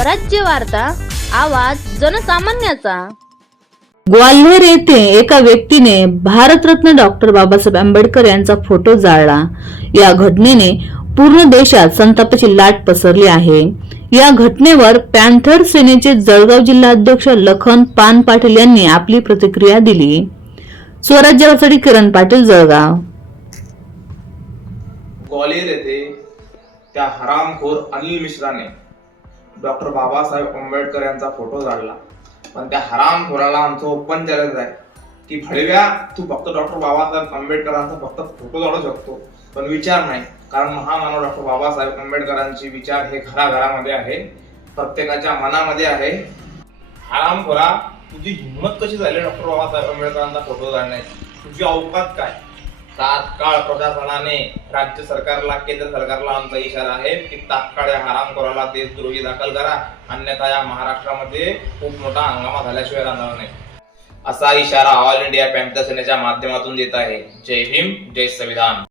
स्वराज्य वार्ता आवाज जनसामान्याचा. ग्वाल्हेर येथे एका व्यक्तीने भारतरत्न डॉक्टर बाबासाहेब आंबेडकर यांचा फोटो जाळला. या घटनेने पूर्ण देशात संतापाची लाट पसरली आहे. या घटनेवर पॅन्थर सेनेचे जळगाव जिल्हा अध्यक्ष लखन पान पाटील यांनी आपली प्रतिक्रिया दिली. स्वराज्यासाठी किरण पाटील जळगाव. ग्वालियर येथे त्या हरामखोर अनिल मिश्राने डॉक्टर बाबासाहेब आंबेडकर यांचा फोटो काढला. पण त्या हरामखोराला आमचं ओपन चॅलेंज आहे की भडव्या तू फक्त डॉक्टर बाबासाहेब आंबेडकरांचा फक्त फोटो काढू शकतो. पण विचार नाही. कारण महामानव डॉक्टर बाबासाहेब आंबेडकरांचे विचार हे घराघरामध्ये आहे. प्रत्येकाच्या मनामध्ये आहे. हरामखोरा तुझी हिंमत कशी झाली डॉक्टर बाबासाहेब आंबेडकरांचा फोटो काढण्याची? तुझी अवकात काय? तात्काळ प्रशासनाने राज्य सरकारला केंद्र सरकारला आमचा इशारा आहे की तात्काळ या हरामखोराला देशद्रोही दाखल करा. अन्यथा या महाराष्ट्रामध्ये खूप मोठा हंगामा झाल्याशिवाय राहणार नाही. असा इशारा ऑल इंडिया पॅन्थर सेनेच्या माध्यमातून देत आहे. जय भीम जय संविधान.